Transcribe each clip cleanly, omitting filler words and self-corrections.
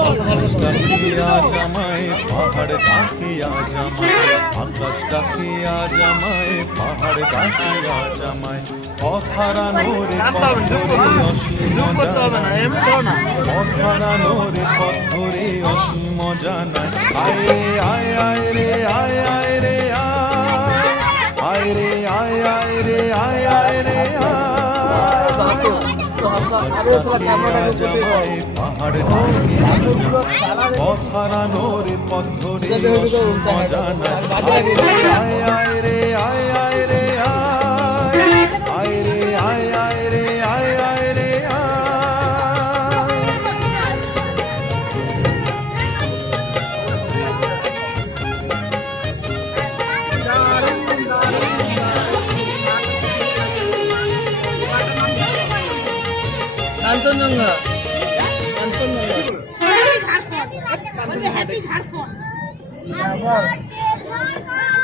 আকাশ ডাকিয়া জামাই পাহাড় ডাকিয়া জামাই আকাশ ডাকিয়া জামাই পাহাড় ডাকিয়া জামাই অথারানোরে পথ ধরে অসীম জানাই অথারানোরে পথ ধরে অসীম জানাই আয় রে আয় আয় রে আয় আয় রে আয় রে আয় আয় রে আয় আয় রে পাহাড় পথারানোরে পথ ধরে জানাই আয় আয় রে আয় আয় রে আয় রে আয় আয় রে আয় আয় রে কাঞ্চনজঙ্ঘা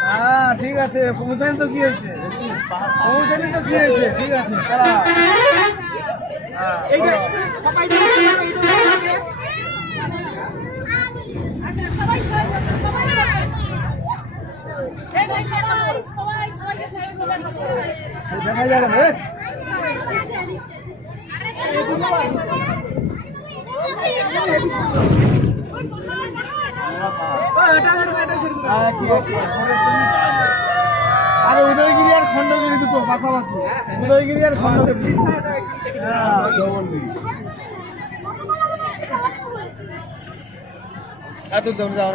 হ্যাঁ ঠিক আছে পৌঁছানি তো কি হয়েছে পৌঁছানি তো কি হয়েছে ঠিক আছে তারা দেখা যাবে না আর উদয়গিরি আর খন্ডগিরি দুটো পাশাপাশি উদয়গিরি আর খন্ডগিরি এত দাম যাওয়া